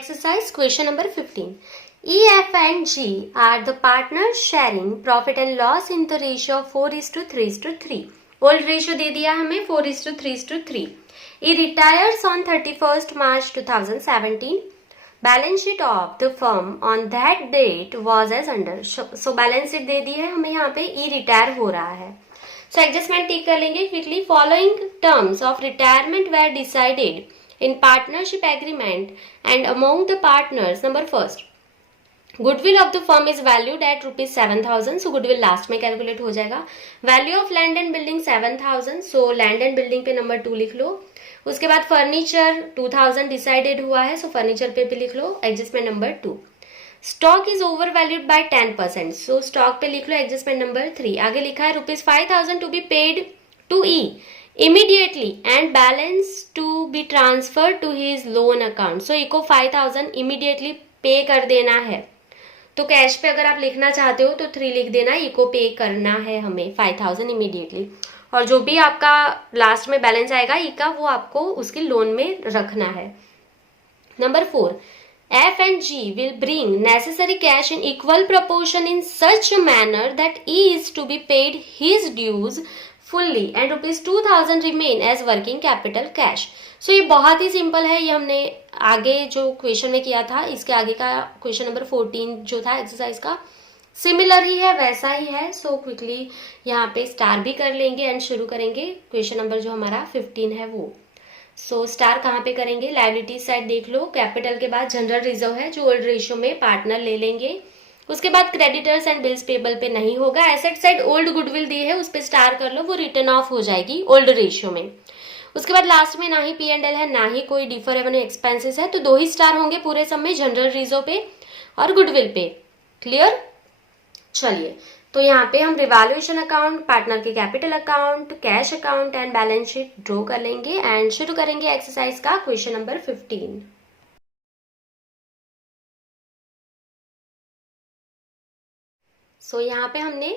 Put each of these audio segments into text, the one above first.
Exercise question number 15. E, F and G are the partners sharing profit and loss in the ratio of 4:3:3. Old ratio दे दिया हमें 4:3:3. E retires on 31st March 2017. Balance sheet of the firm on that date was as under. So balance sheet दे दी है हमें यहाँ पे E retire हो रहा है. So adjustment टिक कर लेंगे quickly. Following terms of retirement were decided in partnership agreement and among the partners. Number first, goodwill of the firm is valued at rupees 7,000. So goodwill last में calculate हो जाएगा. Value of land and building 7,000. So land and building पे number 2 लिख लो. उसके बाद furniture 2,000 decided हुआ है. So furniture पे भी लिख लो. Adjustment number 2. Stock is overvalued by 10%. So stock पे लिख लो adjustment number 3. आगे लिखा है rupees 5,000 to be paid to E immediately and balance to be transferred to his loan account. So E को 5,000 immediately पे कर देना है. तो कैश पे अगर आप लिखना चाहते हो तो 3 लिख देना. E को पे करना है हमें 5,000 immediately. और जो भी आपका लास्ट में बैलेंस आएगा E का वो आपको उसके लोन में रखना है. Number 4, F and G will bring necessary cash in equal proportion in such a manner that E is to be paid his dues fully and rupees 2,000 remain as working capital cash. So ये बहुत ही simple है. ये हमने आगे जो question में किया था इसके आगे का क्वेश्चन नंबर 14 जो था एक्सरसाइज का सिमिलर ही है, वैसा ही है. सो क्विकली यहाँ पे स्टार भी कर लेंगे एंड शुरू करेंगे क्वेश्चन नंबर जो हमारा 15 है वो. सो स्टार कहाँ पे करेंगे? लायबिलिटी साइड देख लो. कैपिटल के बाद जनरल रिजर्व है जो ओल्ड रेशियो में पार्टनर ले लेंगे. उसके बाद क्रेडिटर्स एंड बिल्स पेबल पे नहीं होगा. एसेट साइड ओल्ड गुडविल दी है उस पे स्टार कर लो, वो रिटर्न ऑफ हो जाएगी ओल्ड रेशियो में. उसके बाद लास्ट में ना ही P&L है ना ही कोई डिफर रेवेन्यू एक्सपेंसेस है, तो 2 ही स्टार होंगे पूरे सब में, जनरल रिजर्व पे और गुडविल पे. क्लियर? चलिए तो यहाँ पे हम रिवैल्यूएशन अकाउंट, पार्टनर के capital account, cash account and balance sheet draw कर लेंगे एंड शुरू करेंगे एक्सरसाइज का क्वेश्चन नंबर 15. सो यहाँ पे हमने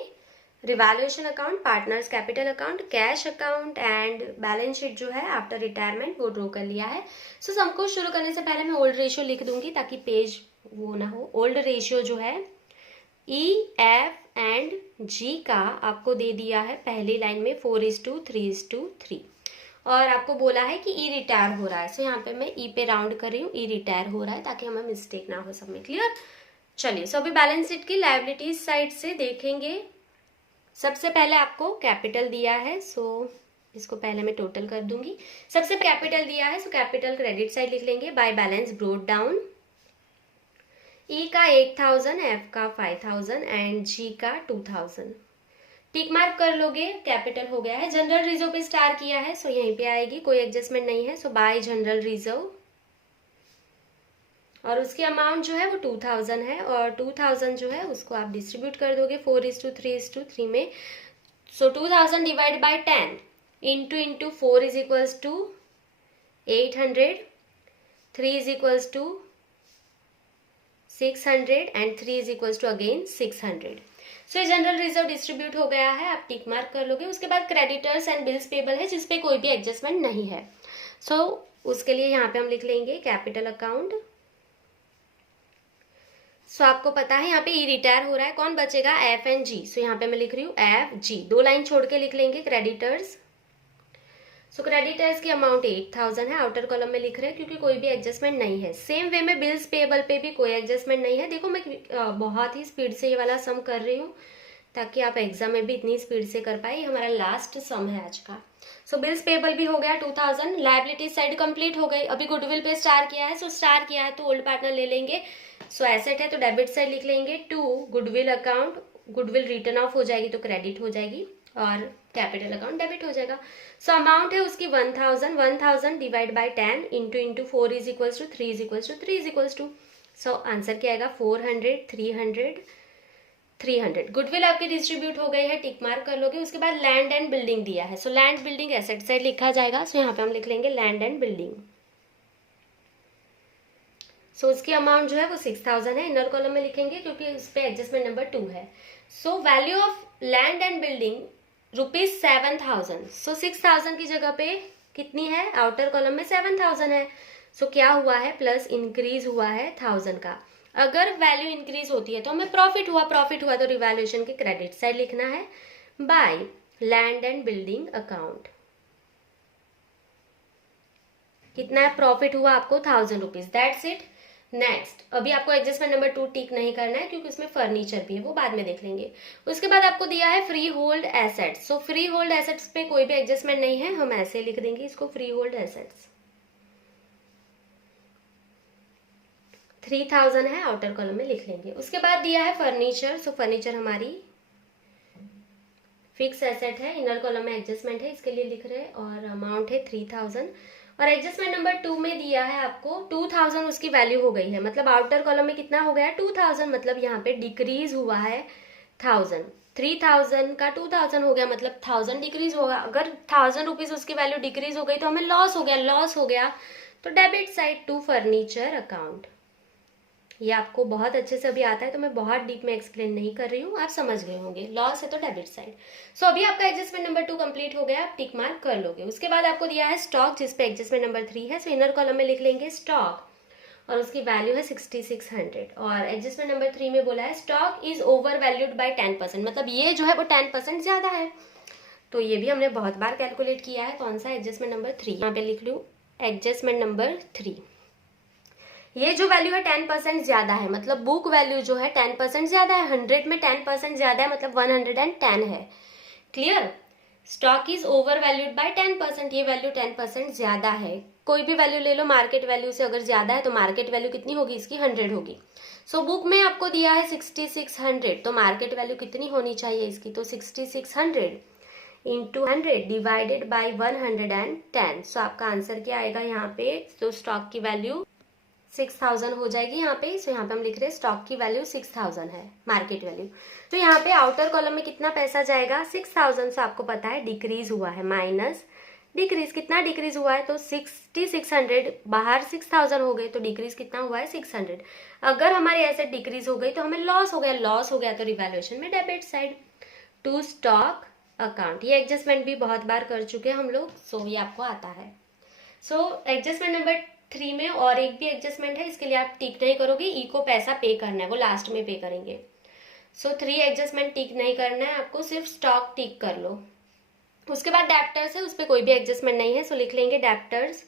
revaluation account, partners capital account, cash account and balance sheet जो है आफ्टर रिटायरमेंट वो ड्रॉ कर लिया है. सो सबको शुरू करने से पहले मैं ओल्ड रेशियो लिख दूंगी ताकि पेज वो ना हो. ओल्ड रेशियो जो है E, F एंड G का आपको दे दिया है पहली लाइन में 4:3:3 और आपको बोला है कि E रिटायर हो रहा है. सो यहाँ पे मैं E पे राउंड कर रही हूँ. E रिटायर हो रहा है ताकि हमें मिस्टेक ना हो सब में. क्लियर? चलिए सो अभी बैलेंस शीट की लायबिलिटीज साइड से देखेंगे. सबसे पहले आपको कैपिटल दिया है, सो इसको पहले मैं टोटल कर दूंगी. सबसे कैपिटल दिया है, सो कैपिटल क्रेडिट साइड लिख लेंगे. By balance brought down. E का 8,000, F का 5,000 एंड G का 2,000. टिक मार्क कर लोगे, कैपिटल हो गया है. जनरल रिजर्व पे स्टार किया है, सो यहीं पे आएगी, कोई एडजस्टमेंट नहीं है. सो बाय जनरल रिजर्व और उसकी अमाउंट जो है वो 2,000 है और 2,000 जो है उसको आप डिस्ट्रीब्यूट कर दोगे 4:3:3 में. So 2,000 divide by 10 into 4 is equals to 800, 3 is equals to 600 and 3 is equals to again 600. So ये जनरल रिजर्व डिस्ट्रीब्यूट हो गया है, आप टिक मार्क कर लोगे. उसके बाद क्रेडिटर्स एंड बिल्स पेबल है जिसपे कोई भी एडजस्टमेंट नहीं है. सो उसके लिए यहाँ पे हम लिख लेंगे कैपिटल अकाउंट. सो आपको पता है यहाँ पे E रिटायर हो रहा है, कौन बचेगा? F and G. सो यहाँ पे मैं लिख रही हूँ F G, 2 लाइन छोड़ के लिख लेंगे क्रेडिटर्स. सो क्रेडिटर्स की अमाउंट 8,000 है, आउटर कॉलम में लिख रहे हैं क्योंकि कोई भी एडजस्टमेंट नहीं है. सेम वे में बिल्स पेबल पे भी कोई एडजस्टमेंट नहीं है. देखो मैं बहुत ही स्पीड से ये वाला सम कर रही हूँ ताकि आप एग्जाम में भी इतनी स्पीड से कर पाए. हमारा लास्ट सम है आज का. सो बिल्स पेबल भी हो गया 2,000. लायबिलिटी साइड कंप्लीट हो गई. अभी गुडविल पे स्टार किया है, सो स्टार किया है तो ओल्ड पार्टनर ले लेंगे. सो एसेट है तो डेबिट साइड लिख लेंगे. To goodwill account, goodwill written off हो जाएगी तो क्रेडिट हो जाएगी और कैपिटल अकाउंट डेबिट हो जाएगा. सो अमाउंट है उसकी 1,000 divide by 10 into 4 is equals to 3 is equals to 3 is equals to. So answer क्या आएगा? 400, 300, 300. गुडविल आपकी डिस्ट्रीब्यूट हो गई है, टिक मार्क कर लोगे. उसके बाद लैंड एंड बिल्डिंग दिया है, so land building asset side लिखा जाएगा. सो यहाँ पे हम लिख लेंगे लैंड एंड बिल्डिंग. सो उसकी अमाउंट जो है वो 6,000 है, इनर कॉलम में लिखेंगे क्योंकि उस पर एडजस्टमेंट नंबर 2 है. So value of land and building ₹7,000. सो 6,000 की जगह पे कितनी है? आउटर कॉलम में 7,000 है, सो क्या हुआ है, प्लस इंक्रीज हुआ है 1000 का। अगर वैल्यू इंक्रीज होती है तो हमें प्रॉफिट हुआ तो रिवैल्यूएशन के क्रेडिट साइड लिखना है by land and building account. कितना है प्रॉफिट हुआ आपको 1000 रुपीज, दैट्स इट। नेक्स्ट, अभी आपको एडजस्टमेंट नंबर 2 टिक नहीं करना है क्योंकि उसमें फर्नीचर भी है, वो बाद में देख लेंगे। उसके बाद आपको दिया है free hold assets. So free hold assets पे कोई भी एडजस्टमेंट नहीं है, हम ऐसे लिख देंगे इसको फ्री होल्ड एसेट्स। 3000 है, आउटर कॉलम में लिख लेंगे। उसके बाद दिया है फर्नीचर। सो फर्नीचर हमारी फिक्स एसेट है, इनर कॉलम में एडजस्टमेंट है इसके लिए लिख रहे हैं, और अमाउंट है 3000। और एडजस्टमेंट नंबर 2 में दिया है आपको 2000, उसकी वैल्यू हो गई है, मतलब आउटर कॉलम में कितना हो गया 2000, मतलब यहाँ पे डिक्रीज हुआ है 1000। 3000 का 2000 हो गया, मतलब 1000 डिक्रीज होगा। अगर 1000 रुपीज उसकी वैल्यू डिक्रीज हो गई तो हमें लॉस हो गया, तो debit side to furniture account. ये आपको बहुत अच्छे से अभी आता है तो मैं बहुत डीप में एक्सप्लेन नहीं कर रही हूँ, आप समझ गए होंगे। लॉस है तो डेबिट साइड। सो अभी आपका एडजस्टमेंट नंबर 2 कंप्लीट हो गया, आप टिक मार्क कर लोगे। उसके बाद आपको दिया है स्टॉक, जिस पे एडजस्टमेंट नंबर 3 है। सो इनर कॉलम में लिख लेंगे स्टॉक, और उसकी वैल्यू है 6600। और एडजस्टमेंट नंबर 3 में बोला है stock is over valued bye 10%, मतलब ये जो है वो 10% ज्यादा है। तो ये भी हमने बहुत बार कैलकुलेट किया है। कौन सा एडजस्टमेंट नंबर 3, यहाँ पे लिख लूँ एडजस्टमेंट नंबर 3। ये जो वैल्यू है 10% ज्यादा है, मतलब बुक वैल्यू जो है 10% ज्यादा है। 100 में 10% ज्यादा है, मतलब 110 है। Clear? Stock is over valued bye 10%, ये वैल्यू 10% ज्यादा है। कोई भी वैल्यू ले लो मार्केट वैल्यू से, अगर ज्यादा है तो मार्केट वैल्यू कितनी होगी इसकी 100 होगी। सो बुक में आपको दिया है 6600, तो मार्केट वैल्यू कितनी होनी चाहिए इसकी, तो 6600 इंटू 100 डिवाइडेड बाई 110। सो आपका आंसर क्या आएगा यहाँ पे, तो स्टॉक की वैल्यू 6000 हो जाएगी यहाँ पे। सो यहाँ पे हम लिख रहे हैं स्टॉक की वैल्यू 6000 है, मार्केट वैल्यू। तो यहाँ पे आउटर कॉलम में कितना पैसा जाएगा 6000 से, आपको पता है डिक्रीज हुआ है, माइनस डिक्रीज कितना डिक्रीज हुआ है, तो 6600 बाहर 6000 हो गए, तो डिक्रीज कितना हुआ है 600। अगर हमारी एसेट डिक्रीज हो गई तो हमें लॉस हो गया तो रिवैल्यूएशन में debit side to stock account. ये एडजस्टमेंट भी बहुत बार कर चुके हैं हम लोग, सो ये आपको आता है। सो एडजस्टमेंट नंबर 3 में और एक भी एडजस्टमेंट है, इसके लिए आप टिक नहीं करोगे, ई को पैसा पे करना है, वो लास्ट में पे करेंगे। सो 3 एडजस्टमेंट टिक नहीं करना है आपको, सिर्फ स्टॉक टिक कर लो। उसके बाद डेप्टर्स है, उस पर कोई भी एडजस्टमेंट नहीं है, सो लिख लेंगे डेप्टर्स।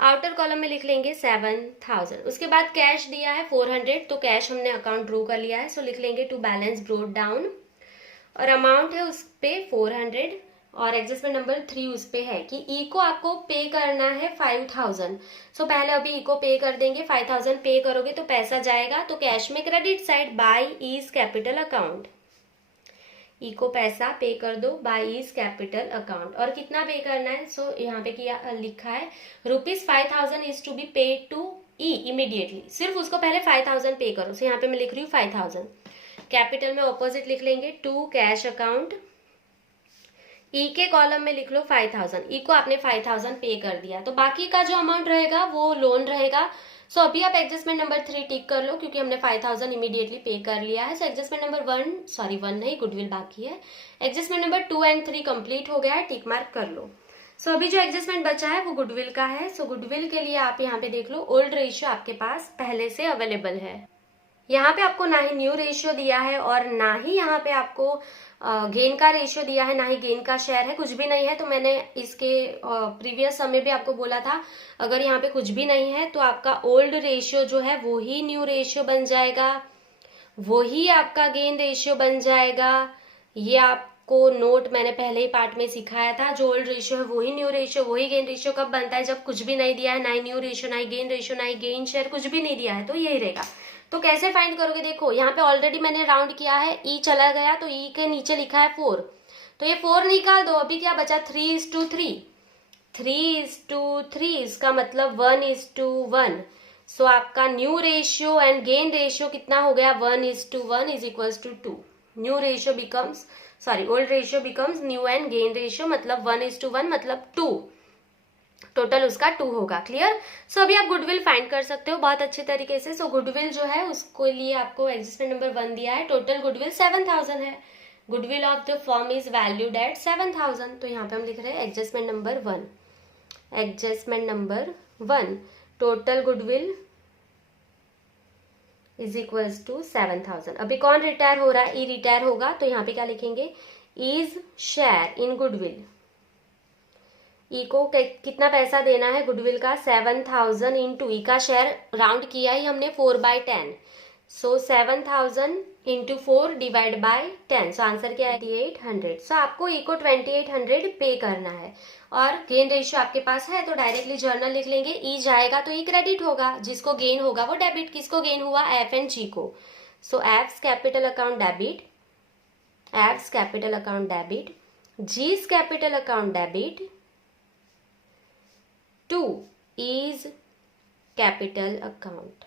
आउटर कॉलम में लिख लेंगे 7000। उसके बाद कैश दिया है 400, तो कैश हमने अकाउंट ड्रॉ कर लिया है, सो लिख लेंगे टू बैलेंस ब्रोड डाउन, और अमाउंट है उस पे 400। और एडजस्टमेंट नंबर 3 उस पे है कि ई को आपको पे करना है 5000। सो पहले अभी ई को पे कर देंगे, 5000 पे करोगे तो पैसा जाएगा, तो कैश में credit side by E's capital account. E को पैसा पे कर दो बाय ईज कैपिटल अकाउंट। और कितना पे करना है, सो यहाँ पे किया लिखा है ₹5000 is to be paid to ई इमीडिएटली, सिर्फ उसको पहले 5000 पे करो। सो यहाँ पे मैं लिख रही हूँ 5000, कैपिटल में ऑपोजिट लिख लेंगे टू कैश अकाउंट। ई के कॉलम में लिख लो 5000, ई को आपने 5000 पे कर दिया, तो बाकी का जो अमाउंट रहेगा वो लोन रहेगा। सो अभी आप एडजस्टमेंट नंबर 3 टिक कर लो, क्योंकि हमने 5000 इमीडिएटली पे कर लिया है। सो एडजस्टमेंट नंबर 1 नहीं, गुडविल बाकी है। एडजस्टमेंट नंबर 2 एंड 3 कंप्लीट हो गया है, टिक मार्क कर लो। सो अभी जो एडजस्टमेंट बचा है वो गुडविल का है। सो गुडविल के लिए आप यहाँ पे देख लो, ओल्ड रेशियो आपके पास पहले से अवेलेबल है। यहाँ पे आपको ना ही न्यू रेशियो दिया है और ना ही यहाँ पे आपको गेन का रेशियो दिया है, ना ही गेन का शेयर है, कुछ भी नहीं है। तो मैंने इसके प्रीवियस समय भी आपको बोला था, अगर यहाँ पे कुछ भी नहीं है तो आपका ओल्ड रेशियो जो है वो ही न्यू रेशियो बन जाएगा, वो ही आपका गेन रेशियो बन जाएगा। ये आपको नोट मैंने पहले ही पार्ट में सिखाया था, जो ओल्ड रेशियो है वही न्यू रेशियो, वही गेन रेशियो कब बनता है, जब कुछ भी नहीं दिया है, ना ही न्यू रेशियो, ना ही गेन रेशियो, ना ही गेन शेयर, कुछ भी नहीं दिया है, तो यही रहेगा। तो कैसे फाइंड करोगे, देखो यहाँ पे ऑलरेडी मैंने राउंड किया है, ई चला गया तो ई के नीचे लिखा है 4, तो ये 4 निकाल दो। अभी क्या बचा 3:3, 3:3, इसका मतलब 1:1। सो आपका new ratio and gain ratio कितना हो गया 1:1 is equals to 2। New ratio becomes old ratio becomes new and gain ratio, मतलब 1:1 मतलब 2, टोटल उसका 2 होगा। क्लियर? सो अभी आप गुडविल फाइंड कर सकते हो बहुत अच्छे तरीके से। सो गुडविल जो है उसको लिए आपको एडजस्टमेंट नंबर 1 दिया है, टोटल गुडविल 7000 है। Goodwill of the firm is valued at 7000, तो यहाँ पे हम लिख रहे हैं adjustment number 1। Adjustment number 1, total goodwill is equals to 7,000। अभी कौन रिटायर हो रहा है? ई रिटायर होगा, तो यहाँ पे क्या लिखेंगे? E's share in goodwill. E को कितना पैसा देना है गुडविल का? 7,000 इंटू ई का शेयर राउंड किया ही हमने 4/10, सो 7,000 into 4 divide by 10, so answer क्या है? 2800। सो आपको ई को 2800 पे करना है और गेन रेशियो आपके पास है तो डायरेक्टली जर्नल लिख लेंगे। ई जाएगा तो ई क्रेडिट होगा, जिसको गेन होगा वो डेबिट। किसको गेन हुआ? एफ एंड जी को। So F's capital account debit, F's capital account debit, G's capital account debit to E's capital account.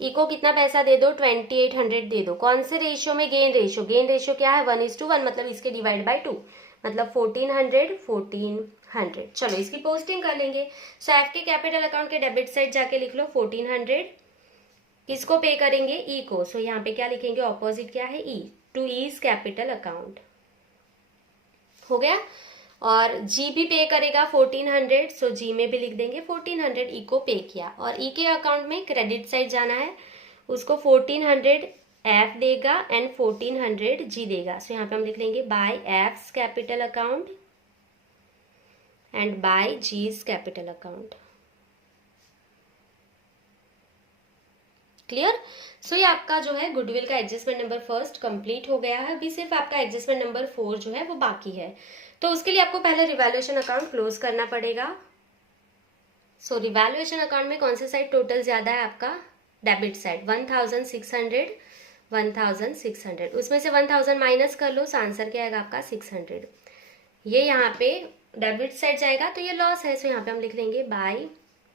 E को कितना पैसा दे दो? 2800 दे दो। कौन से रेशियो में? Gain ratio. गेन रेशियो क्या है? 1:1, मतलब इसके डिवाइड बाय 2, मतलब 1400। चलो इसकी पोस्टिंग कर लेंगे। सो एफ के कैपिटल अकाउंट के डेबिट साइड जाके लिख लो 1400। किसको पे करेंगे? ई को। सो यहाँ पे क्या लिखेंगे? ऑपोजिट क्या है? ई, टू ईज कैपिटल अकाउंट। हो गया। और जी भी पे करेगा 1400, सो जी में भी लिख देंगे 1400। ई को पे किया और ई के अकाउंट में क्रेडिट साइड जाना है, उसको 1400 एफ देगा एंड 1400 जी देगा। सो यहाँ पे हम लिख लेंगे by F's capital account and by G's capital account. Clear? So ये आपका जो है गुडविल का एडजस्टमेंट नंबर फर्स्ट कंप्लीट हो गया है। अभी सिर्फ आपका एडजस्टमेंट नंबर 4 जो है वो बाकी है, तो उसके लिए आपको पहले रिवैल्यूएशन अकाउंट क्लोज करना पड़ेगा। सो रिवैल्यूएशन अकाउंट में कौन से साइड टोटल ज्यादा है? आपका डेबिट साइड 1600, उसमें से 1000 माइनस कर लो, आंसर क्या आएगा आपका? 600। ये यहाँ पे डेबिट साइड जाएगा तो ये लॉस है, सो यहाँ पे हम लिख लेंगे by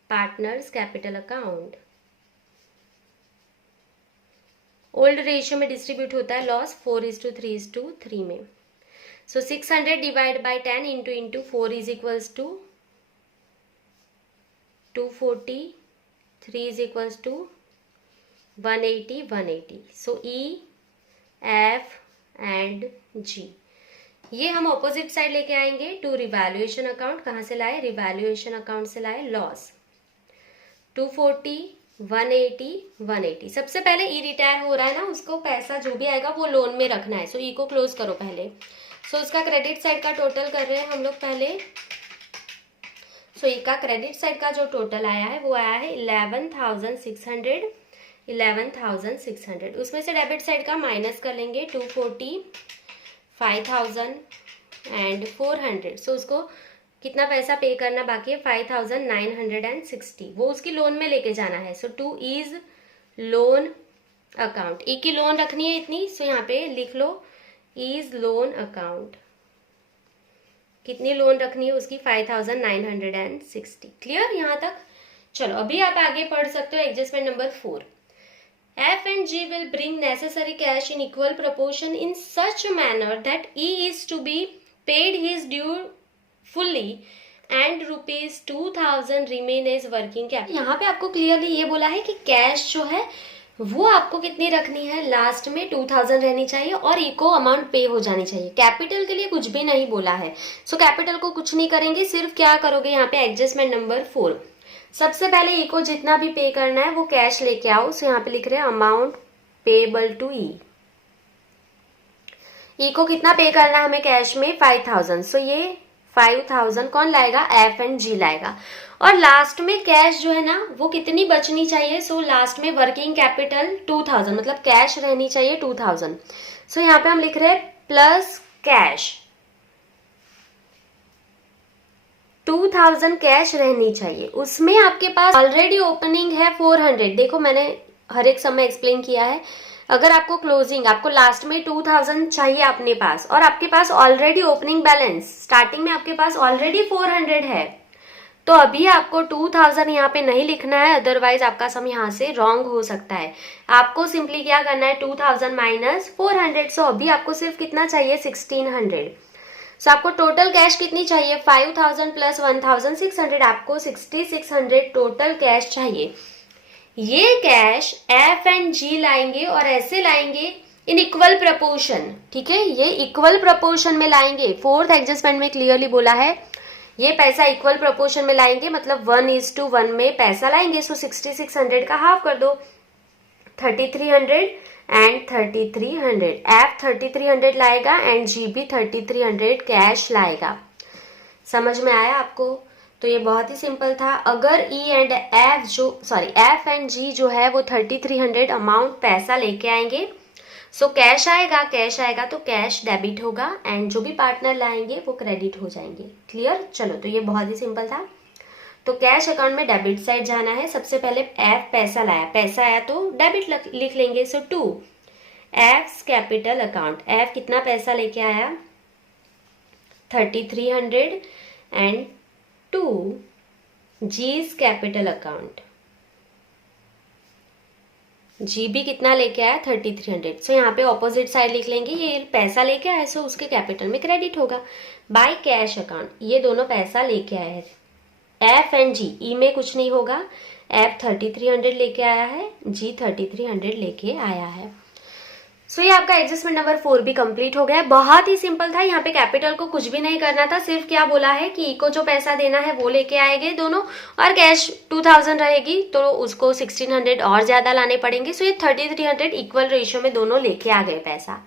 partners capital account. Old ratio में डिस्ट्रीब्यूट होता है लॉस 4:3:3 में। So 600 divide by 10 into 4 is equals to 240, 3 is equals to 180। So E, F and G, ये हम ऑपोजिट साइड लेके आएंगे टू रिवैल्यूएशन अकाउंट। कहाँ से लाए? रिवैल्यूएशन अकाउंट से लाए लॉस। 240, 180। सबसे पहले ई रिटायर हो रहा है ना, उसको पैसा जो भी आएगा वो लोन में रखना है। सो ई को क्लोज करो पहले। सो उसका क्रेडिट साइड का टोटल कर रहे हैं हम लोग पहले। सो ई का क्रेडिट साइड का जो टोटल आया है वो आया है 11,600। उसमें से डेबिट साइड का माइनस कर लेंगे 240, 5000 एंड 400। सो उसको कितना पैसा पे करना बाकी है? 5,960। वो उसकी लोन में लेके जाना है। सो टू ईज लोन अकाउंट। ई की लोन रखनी है इतनी, सो यहाँ पे लिख लो ईज लोन अकाउंट। कितनी लोन रखनी है उसकी? 5,960। क्लियर यहाँ तक? चलो अभी आप आगे पढ़ सकते हो adjustment number 4। F and G will bring necessary cash in equal proportion in such a manner that E is to be paid his due fully and ₹2,000 remain as working capital। यहाँ पे आपको क्लियरली ये बोला है कि cash जो है वो आपको कितनी रखनी है? लास्ट में 2000 रहनी चाहिए और ई को अमाउंट पे हो जानी चाहिए। कैपिटल के लिए कुछ भी नहीं बोला है, सो कैपिटल को कुछ नहीं करेंगे, सिर्फ क्या करोगे यहाँ पे एडजस्टमेंट नंबर 4। सबसे पहले ई को जितना भी पे करना है वो कैश लेके आओ। सो यहाँ पे लिख रहे हैं अमाउंट पेबल टू ई। ई को कितना पे करना है हमें कैश में? 5000। सो ये 5000 कौन लाएगा? एफ एंड जी लाएगा। और लास्ट में कैश जो है ना वो कितनी बचनी चाहिए? सो लास्ट में वर्किंग कैपिटल 2000, मतलब कैश रहनी चाहिए 2000। सो यहाँ पे हम लिख रहे हैं प्लस कैश 2000 कैश रहनी चाहिए। उसमें आपके पास ऑलरेडी ओपनिंग है 400। देखो मैंने हर एक समय एक्सप्लेन किया है, अगर आपको क्लोजिंग, आपको लास्ट में 2000 चाहिए अपने पास और आपके पास ऑलरेडी ओपनिंग बैलेंस स्टार्टिंग में आपके पास ऑलरेडी 400 है, तो अभी आपको 2000 यहाँ पे नहीं लिखना है, अदरवाइज आपका सम यहाँ से रॉन्ग हो सकता है। आपको सिंपली क्या करना है? 2000 माइनस 400। सो अभी आपको सिर्फ कितना चाहिए? 1600। सो आपको टोटल कैश कितनी चाहिए? 5000 प्लस 1600, आपको 6600 टोटल कैश चाहिए। ये कैश एफ एंड जी लाएंगे और ऐसे लाएंगे इन इक्वल प्रपोर्शन, ठीक है? ये इक्वल प्रपोर्शन में लाएंगे। फोर्थ एडजस्टमेंट में क्लियरली बोला है ये पैसा इक्वल प्रोपोर्शन में लाएंगे, मतलब 1:1 में पैसा लाएंगे, सो 6600 का हाफ कर दो, 3300 एंड 3300। एफ 3300 लाएगा एंड जी भी 3300 कैश लाएगा। समझ में आया आपको? तो ये बहुत ही सिंपल था। अगर एफ एंड जी जो है वो 3300 अमाउंट पैसा लेके आएंगे, सो कैश आएगा तो कैश डेबिट होगा एंड जो भी पार्टनर लाएंगे वो क्रेडिट हो जाएंगे। क्लियर? चलो, तो ये बहुत ही सिंपल था। तो कैश अकाउंट में डेबिट साइड जाना है। सबसे पहले एफ पैसा लाया, पैसा आया तो डेबिट लिख लेंगे। सो 2 एफ कैपिटल अकाउंट, एफ कितना पैसा लेके आया 3300 एंड 2 जीज कैपिटल अकाउंट, जी भी कितना लेके आया 3300। सो यहाँ पे ऑपोजिट साइड लिख लेंगे, ये पैसा लेके आया सो उसके कैपिटल में क्रेडिट होगा। बाय कैश अकाउंट, ये दोनों पैसा लेके आए हैं। एफ एंड जी, ई में कुछ नहीं होगा, एफ 3300 लेके आया है, जी 3300 लेके आया है। सो ये आपका एडजस्टमेंट नंबर 4 भी कंप्लीट हो गया है। बहुत ही सिंपल था, यहाँ पे कैपिटल को कुछ भी नहीं करना था, सिर्फ क्या बोला है कि ई को जो पैसा देना है वो लेके आएंगे दोनों, और कैश 2000 रहेगी तो उसको 1600 और ज्यादा लाने पड़ेंगे। सो ये 3300 इक्वल रेशियो में दोनों लेके आ गए पैसा।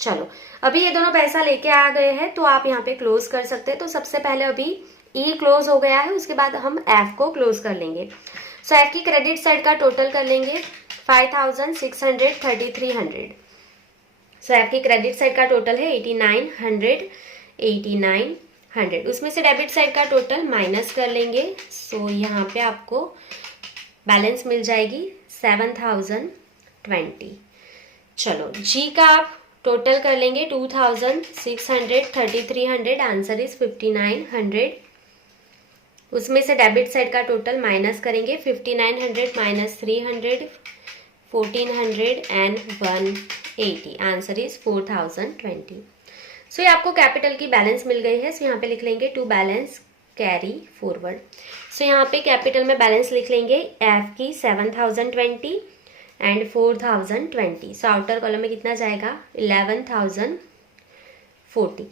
चलो, अभी ये दोनों पैसा लेके आ गए हैं तो आप यहाँ पे क्लोज कर सकते हैं। तो सबसे पहले अभी ई क्लोज हो गया है, उसके बाद हम एफ को क्लोज कर लेंगे। सो एफ की क्रेडिट साइड का टोटल कर लेंगे 5600 3300। सो एफ की क्रेडिट साइड का टोटल है 8900। उसमें से डेबिट साइड का टोटल माइनस कर लेंगे। सो यहाँ पे आपको बैलेंस मिल जाएगी 7020। चलो, जी का आप टोटल कर लेंगे 2600 3300, आंसर इज 5900। उसमें से डेबिट साइड का टोटल माइनस करेंगे 5900 माइनस 300 1400 एंड 180, आंसर इज 4020। सो ये आपको कैपिटल की बैलेंस मिल गई है। सो यहाँ पे लिख लेंगे टू बैलेंस कैरी फॉरवर्ड। सो यहाँ पे कैपिटल में बैलेंस लिख लेंगे एफ की 7020 एंड 4020। सो आउटर कॉलम में कितना जाएगा 11040।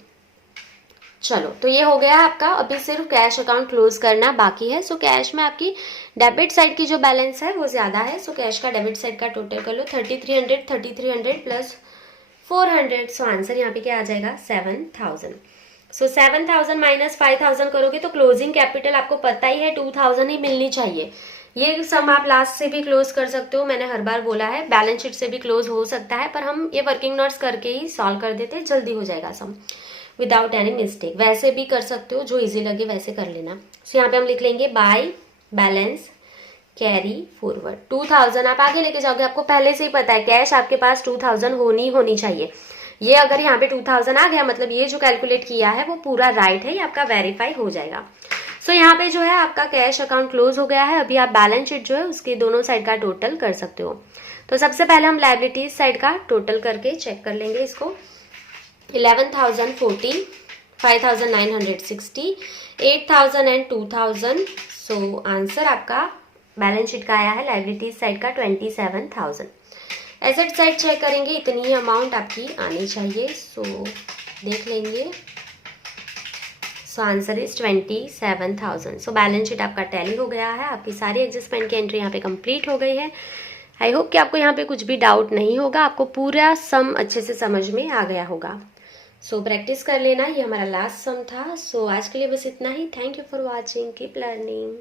चलो, तो ये हो गया आपका। अभी सिर्फ कैश अकाउंट क्लोज करना बाकी है। सो कैश में आपकी डेबिट साइड की जो बैलेंस है वो ज्यादा है, सो कैश का डेबिट साइड का टोटल कर लो 3300 प्लस 400। सो आंसर यहाँ पे क्या आ जाएगा 7000। सो 7000 माइनस 5000 करोगे तो क्लोजिंग कैपिटल आपको पता ही है 2000 ही मिलनी चाहिए। ये सम आप लास्ट से भी क्लोज कर सकते हो, मैंने हर बार बोला है, बैलेंस शीट से भी क्लोज हो सकता है, पर हम ये वर्किंग नोट्स करके ही सॉल्व कर देते हैं, जल्दी हो जाएगा सम विदाउट एनी मिस्टेक। वैसे भी कर सकते हो, जो इजी लगे वैसे कर लेना। सो यहाँ पे हम लिख लेंगे बाय बैलेंस कैरी फॉरवर्ड 2000 आप आगे लेके जाओगे, आपको पहले से ही पता है कैश आपके पास 2000 होनी चाहिए। ये अगर यहाँ पे 2000 आ गया मतलब ये जो कैलकुलेट किया है वो पूरा राइट है, ये आपका वेरीफाई हो जाएगा। सो यहाँ पे जो है आपका कैश अकाउंट क्लोज हो गया है। अभी आप बैलेंस शीट जो है उसके दोनों साइड का टोटल कर सकते हो। तो सबसे पहले हम लायबिलिटीज साइड का टोटल करके चेक कर लेंगे इसको। 11,040, 5,960, 8,000 एंड 2,000। सो आंसर आपका बैलेंस शीट का आया है लायबिलिटीज साइड का 27,000। एसेट साइड चेक करेंगे, इतनी ही अमाउंट आपकी आनी चाहिए। सो देख लेंगे। So answer is 27,000। So balance sheet आपका टैली हो गया है, आपकी सारी एडजस्टमेंट की एंट्री यहाँ पे कंप्लीट हो गई है। आई होप कि आपको यहाँ पे कुछ भी डाउट नहीं होगा, आपको पूरा सम अच्छे से समझ में आ गया होगा। सो प्रैक्टिस कर लेना, ये हमारा लास्ट सम था। सो आज के लिए बस इतना ही। Thank you for watching, keep learning.